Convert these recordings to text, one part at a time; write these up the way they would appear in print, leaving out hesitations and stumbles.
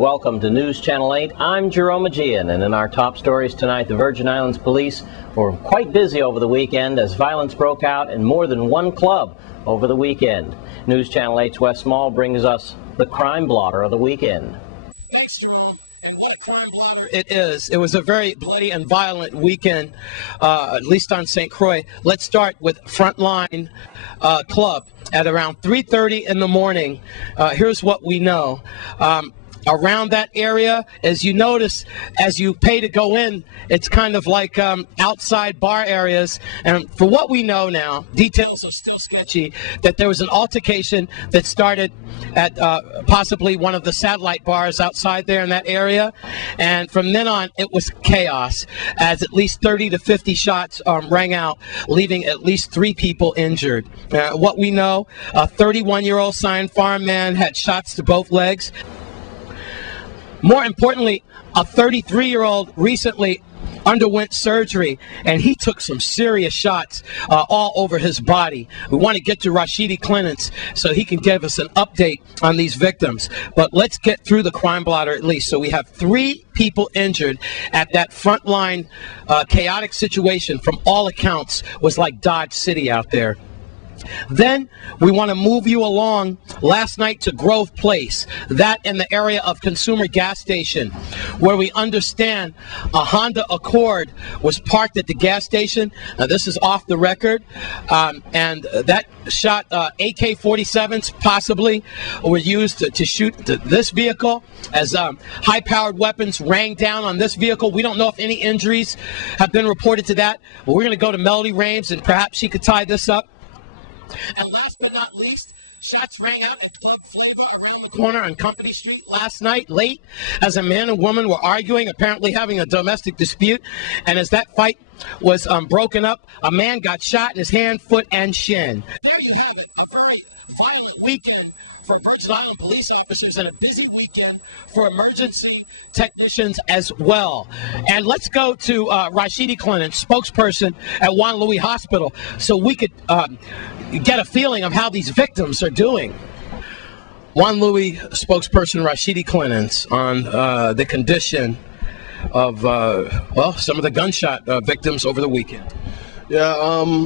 and welcome to News Channel 8. I'm Jerome Aegean, and in our top stories tonight, the Virgin Islands police were quite busy over the weekend as violence broke out in more than one club over the weekend. News Channel 8's Wes Small brings us the crime blotter of the weekend. Thanks, Jerome. And what a crime blotter it is. It was a very bloody and violent weekend, at least on St. Croix. Let's start with Frontline Club. At around 3:30 in the morning, here's what we know. Around that area, as you notice, as you pay to go in, it's kind of like outside bar areas. And for what we know now, details are still sketchy, that there was an altercation that started at possibly one of the satellite bars outside there in that area. And from then on, it was chaos, as at least 30 to 50 shots rang out, leaving at least 3 people injured. What we know, a 31-year-old Scion Farm man had shots to both legs. More importantly, a 33-year-old recently underwent surgery, and he took some serious shots all over his body. We want to get to Rashidi Clements so he can give us an update on these victims. But let's get through the crime blotter at least. So we have 3 people injured at that frontline chaotic situation. From all accounts, was like Dodge City out there. Then we want to move you along last night to Grove Place, that in the area of Consumer Gas Station, where we understand a Honda Accord was parked at the gas station. Now, this is off the record, and that shot AK-47s possibly were used to shoot this vehicle, as high-powered weapons rang down on this vehicle. We don't know if any injuries have been reported to that, but we're going to go to Melody Rames, and perhaps she could tie this up. And last but not least, shots rang out in Club 5 around the corner on Company Street last night late as a man and woman were arguing, apparently having a domestic dispute. And as that fight was broken up, a man got shot in his hand, foot, and shin. There you have it, a very violent weekend for Virgin Island police officers and a busy weekend for emergency technicians as well. And let's go to Rashidi Clements, spokesperson at Juan Louis Hospital, so we could get a feeling of how these victims are doing. Juan Louis spokesperson Rashidi Clements on the condition of, well, some of the gunshot victims over the weekend. Yeah,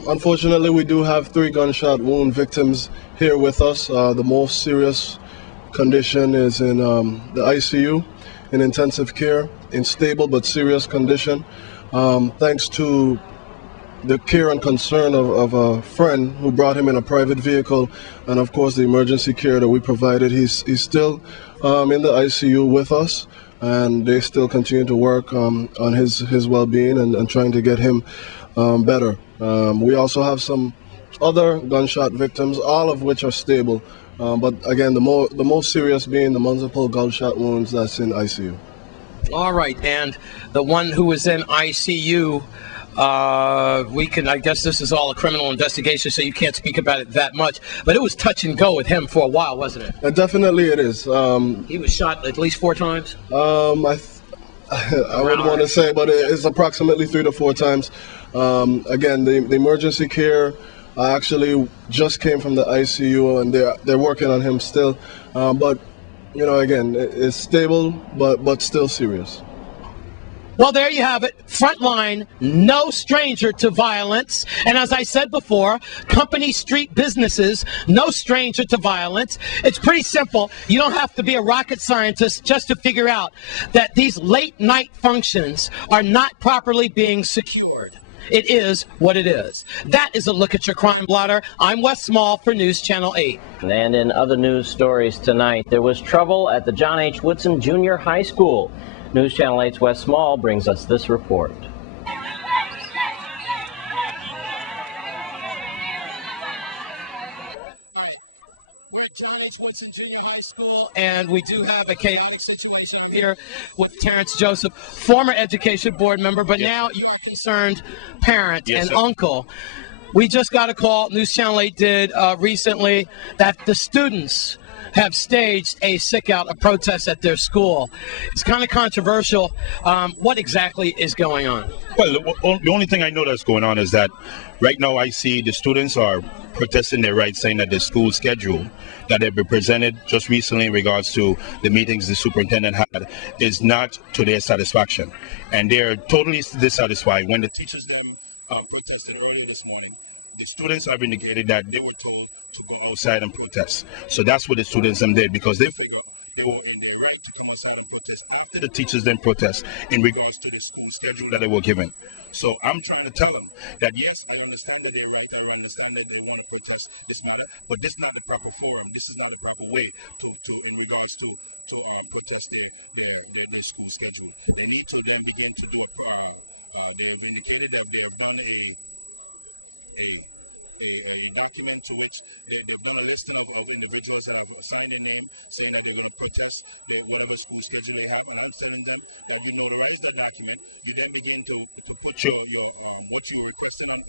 unfortunately we do have 3 gunshot wound victims here with us. The most serious condition is in the ICU, in intensive care, in stable but serious condition. Thanks to the care and concern of a friend who brought him in a private vehicle, and of course the emergency care that we provided, he's still in the ICU with us, and they still continue to work on his well-being and trying to get him better. We also have some other gunshot victims, all of which are stable, but again the most serious being the multiple gunshot wounds that's in ICU. All right, and the one who was in ICU, I guess this is all a criminal investigation, so you can't speak about it that much, but it was touch and go with him for a while, wasn't it? Definitely it is. He was shot at least 4 times? I wouldn't want to say, but it's approximately 3 to 4 times. Again, the emergency care actually just came from the ICU, and they're working on him still. But, you know, again, it's stable, but still serious. Well, there you have it. Frontline, no stranger to violence. And as I said before, Company Street businesses, no stranger to violence. It's pretty simple. You don't have to be a rocket scientist just to figure out that these late night functions are not properly being secured. It is what it is. That is a look at your crime blotter. I'm Wes Small for News Channel 8. And in other news stories tonight, there was trouble at the John H. Woodsen Junior High School. News Channel 8's Wes Small brings us this report. And we do have a chaotic situation here with Terrence Joseph, former education board member, but now you're a concerned parent and uncle. We just got a call, News Channel 8 did recently, that the students have staged a sick-out, a protest at their school. It's kind of controversial. What exactly is going on? Well, the only thing I know that's going on is that right now I see the students are protesting their rights, saying that the school schedule that they've been presented just recently in regards to the meetings the superintendent had is not to their satisfaction. And they're totally dissatisfied. When the teachers protested earlier this morning, the students have indicated that they were told to go outside and protest. So that's what the students did, because they were right to go outside and protest after the teachers then protest in regards to the school schedule that they were given. So I'm trying to tell them that yes, they understand that they're right, they understand that they want to protest this matter, but this is not the proper forum. This is not the proper way to in regards to protest their school schedule. They need to then begin to do they have indicated that we have done a document to which they're listed individuals have signed in there saying that they want to protest on the school schedule they have and everything. They'll be able to raise their document and then begin to put your what you're requesting in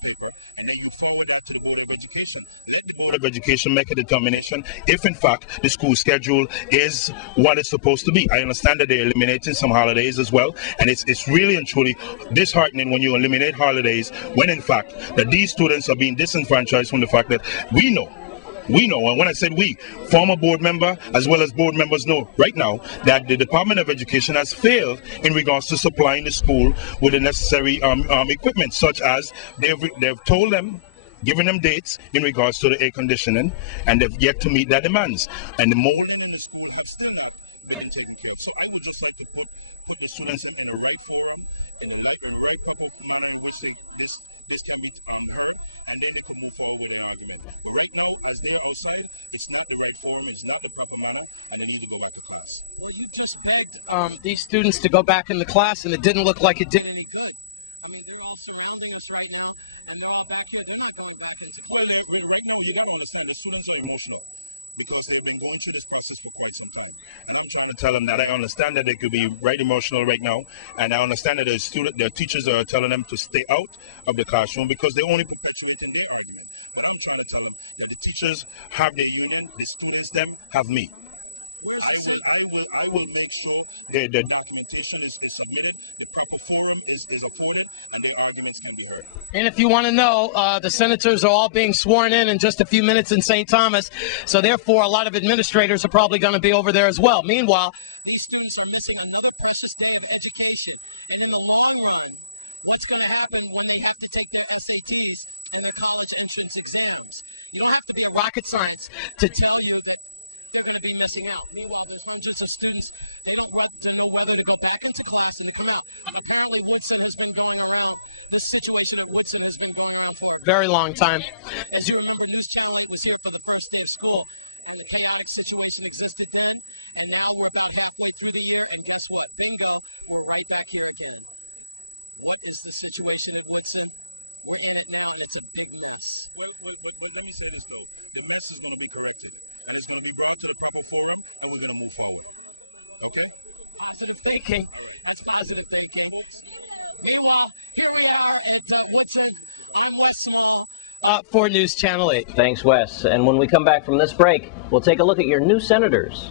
paper, and then you'll forward it to the Board of Education. Let the Board of Education make a determination if in fact the school schedule is what it's supposed to be. I understand that they're eliminating some holidays as well, and it's really and truly disheartening when you eliminate holidays when in fact that these students are being disenfranchised from the fact that we know, and when I said we, former board member as well as board members know right now that the Department of Education has failed in regards to supplying the school with the necessary equipment, such as they've told them, given them dates in regards to the air conditioning, and they've yet to meet their demands. And the more in the school has still been taken place. So I would just like to put the students in the right forum and the right requesting this can be done and then we can move forward. Right now, as they always say, it's not the right forum, it's not the proper model, and it needs to go back to class. Anticipate these students to go back in the class, and it didn't look like it did. Because they've been going through this process for quite some time. And I'm trying to tell them that I understand that they could be right emotional right now, and I understand that their teachers are telling them to stay out of the classroom because they only perpetuate their argument. And I'm trying to tell them that the teachers have their union, the students them have me. I will make sure that the documentation is submitted, the proper forum is afforded, and the arguments can be heard. And if you want to know, the senators are all being sworn in just a few minutes in St. Thomas, so therefore a lot of administrators are probably going to be over there as well. Meanwhile, these students are missing another precious thing in education. And in the long run, what's going to happen when they have to take the SATs and their college entrance exams? You have to be a rocket science to tell you that they're missing out. Meanwhile, there's hundreds of students that have roped to whether to go back into class. You know that? I mean, apparently, Woodsen has been going on. The situation at Woodsen has been going on for a very long time. As you remember, this child was here for the first day of school, and the chaotic situation existed then. And now we're back halfway through the year, and guess what? Bingo, we're right back here again. What is the situation at Woodsen? We're not going to take big yes. What I'm saying is no. The mess is going to be corrected. It's going to be brought to the public forum, and we're going to move forward. Okay? Positive thinking. It's positive thinking. For News Channel 8. Thanks, Wes. And when we come back from this break, we'll take a look at your new senators.